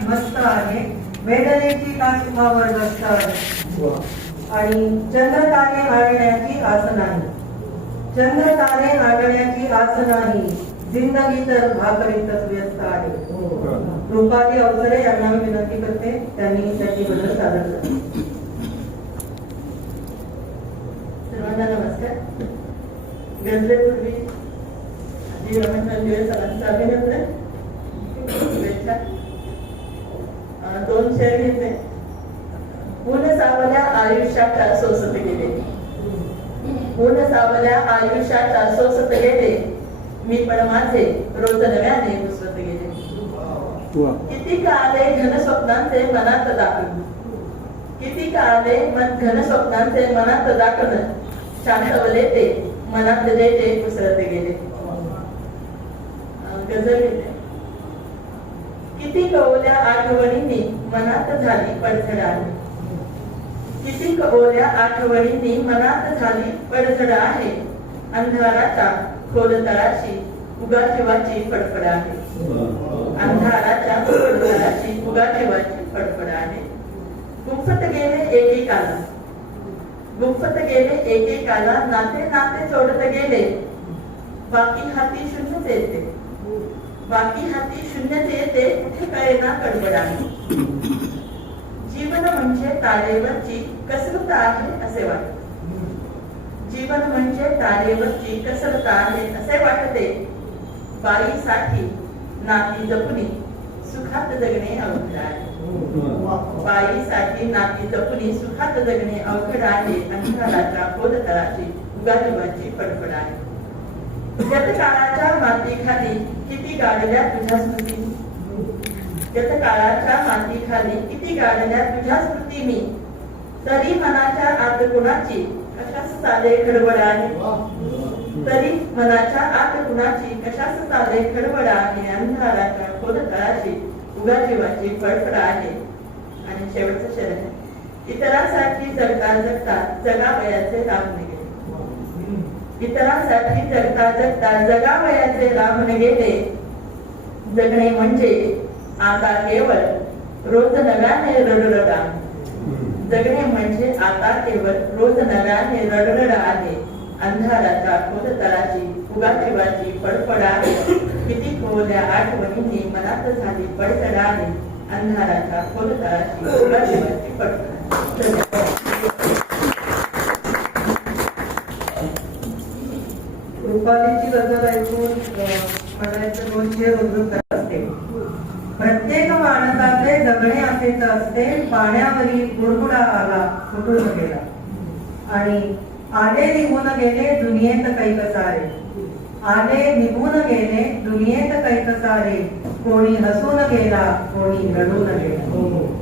ध्वस्त आहे, वेदनेची का सुखावर बसत आहे. आणि चंद्र तारे आणण्याची आस नाही, चंद्र तारे आणण्याची आस नाही, जिंदगी तर भाकरीतच व्यस्त आहे. रूपाली अवसरे यांना मी विनंती करते, त्यांनी त्याची बदल सादर करा. सर्वांना नमस्कार. गजलेपूर्वी आजी रमण सरांचं अभिनंदन. शुभेच्छा. 2 शेर घेते. ऊन सावल्या आयुष्यात सोसत गेले, ऊन सावल्या आयुष्यात सोसत गेले, मी पण माझे रोज नव्याने उसवत गेले. किती का आले घन स्वप्नांचे मनात दाखवून, किती का आले घन स्वप्नांचे मनात दाखवून, शांतवले ते मनात ते उसळत गेले. गजल घेते. किती कवल्या आठवणींनी मनात झाली पडझड आहे, किती ओल्या आठवणींनी मनात झाली पडझड आहे, अंधाराच्या खोल तळाशी उगाठेवाची फडफड आहे, अंधाराच्या खोल तळाशी उगाठेवाची फडफड आहे. गुंफत गेले एकेकाला, गुंफत गेले एकेकाला, नाते नाते सोडत गेले, बाकी हाती शून्यच येते, बाकी हाती शून्यच येते, कुठे कळेना कडबड आहे. जीवन म्हणजे तारेवरची कसरत आहे असे वाटते, जीवन म्हणजे तारेवरची कसरत आहे असे वाटते, बाईसाठी नाती जपुनी सुखात जगणे अवघड आहे, बाईसाठी नाती जपुनी सुखात जगणे अवघड आहे, अंधाराच्या खोल तळाची उगाठेवाची फडफड आहे. गतकाळाच्या मातीखाली किती गाडल्या तुझ्या स्मृती, गतकाळाच्या मातीखाली किती गाडल्या तुझ्या स्मृती मी, तरी मनाच्या आत कुणाची कशास चाले खडबड आहे, तरी मनाच्या आत कुणाची कशास चाले खडबड आहे, अंधाराच्या खोल तळाची उगाठेवाची फडफड आहे. आणि शेवटचं शरण. इतरांसाठी जगता जगता जगावयाचे लांबून गेले, इतरांसाठी जगता जगता जगावयाचे लांबून गेले, जगणे म्हणजे आता केवळ रोज नव्याने रडरड आहे, जगणे म्हणजे आता केवळ रोज नव्याने रडरड आहे, अंधाराच्या खोल तळाची उगाठेवाची फडफड आहे. किती खोल्या आठवणींनी मनात झाली पडझड आहे, अंधाराच्या खोल तळाची उगाठेवाची फडफड. रूपालीची गजल ऐकून म्हणायचं 2 शेर उद्धृत असते. प्रत्येक माणसाचे जगणे असेच असते, पाण्यावरील बुडबुडा आला कुठून गेला, आणि आले निघून गेले दुनियेत कैक सारे, आले निघून गेले दुनियेत कैक सारे, कोणी हसून गेला कोणी रडून गेला.